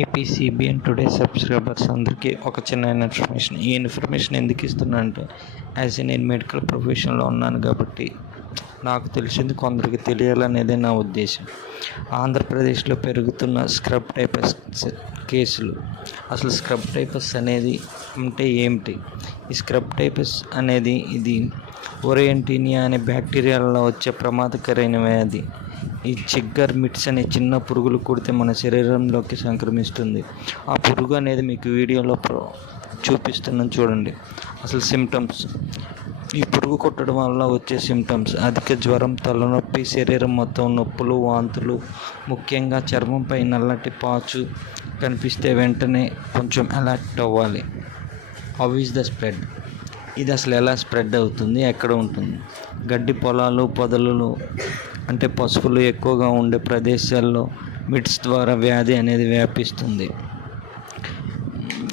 ఏపీసీబీఎన్ today subscribers అందరికీ ఒక చిన్న ఇన్ఫర్మేషన్. ఈ ఇన్ఫర్మేషన్ ఎందుకు ఇస్తున్నా అంటే నేను మెడికల్ ప్రొఫెషన్లో ఉన్నాను కాబట్టి నాకు తెలిసింది కొందరికి తెలియాలనేదే నా ఉద్దేశం. ఆంధ్రప్రదేశ్లో పెరుగుతున్న స్క్రబ్ టైఫస్ కేసులు. అసలు స్క్రబ్ టైఫస్ అనేది అంటే ఏమిటి? ఈ స్క్రబ్ టైఫస్ అనేది ఇది ఓరియంటీనియా అనే బ్యాక్టీరియాలలో వచ్చే ప్రమాదకరమైన వ్యాధి. ఈ చిగ్గర్ మిట్స్ అనే చిన్న పురుగులు కుడితే మన శరీరంలోకి సంక్రమిస్తుంది. ఆ పురుగు అనేది మీకు వీడియోలో చూపిస్తున్నాను చూడండి. అసలు సిమ్టమ్స్, ఈ పురుగు కుట్టడం వల్ల వచ్చే సిమ్టమ్స్: అధిక జ్వరం, తలనొప్పి, శరీరం మొత్తం నొప్పులు, వాంతులు, ముఖ్యంగా చర్మంపై నల్లటి పాచు కనిపిస్తే వెంటనే కొంచెం అలర్ట్ అవ్వాలి. How is the spread? ఇది అసలు ఎలా స్ప్రెడ్ అవుతుంది, ఎక్కడ ఉంటుంది? గడ్డి పొలాలు, పొదలు అంటే పశువులు ఎక్కువగా ఉండే ప్రదేశాల్లో మిట్స్ ద్వారా వ్యాధి అనేది వ్యాపిస్తుంది.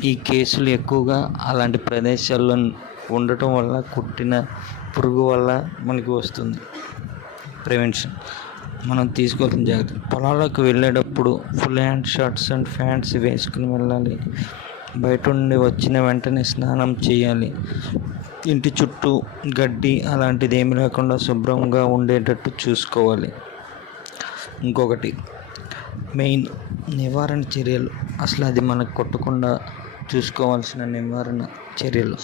ఈ కేసులు ఎక్కువగా అలాంటి ప్రదేశాల్లో ఉండటం వల్ల కుట్టిన పురుగు వల్ల మనకి వస్తుంది. ప్రివెన్షన్ మనం తీసుకోవాల్సిన జాగ్రత్త: పొలాలకు వెళ్ళేటప్పుడు full hand shirts and pants వేసుకుని వెళ్ళాలి. బయట నుండి వచ్చిన వెంటనే స్నానం చేయాలి. ఇంటి చుట్టూ గడ్డి అలాంటిది ఏమి లేకుండా శుభ్రంగా ఉండేటట్టు చూసుకోవాలి. ఇంకొకటి మెయిన్ నివారణ చర్యలు. అసలు అది మనకు కొట్టకుండా చూసుకోవాల్సిన నివారణ చర్యలు: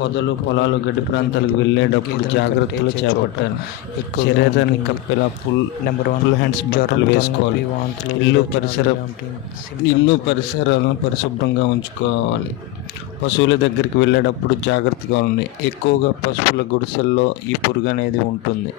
పొదలు, పొలాలు, గడ్డి ప్రాంతాలకు వెళ్ళేటప్పుడు జాగ్రత్తలు చేపట్టాలి. శరీరాన్ని కప్పేలా ఫుల్ హ్యాండ్స్ బట్టలు వేసుకోవాలి. ఇల్లు పరిసరాలను పరిశుభ్రంగా ఉంచుకోవాలి. పశువుల దగ్గరికి వెళ్ళేటప్పుడు జాగ్రత్తగా ఉండాలి. ఎక్కువగా పశువుల గుడిసెల్లో ఈ పురుగు అనేది ఉంటుంది.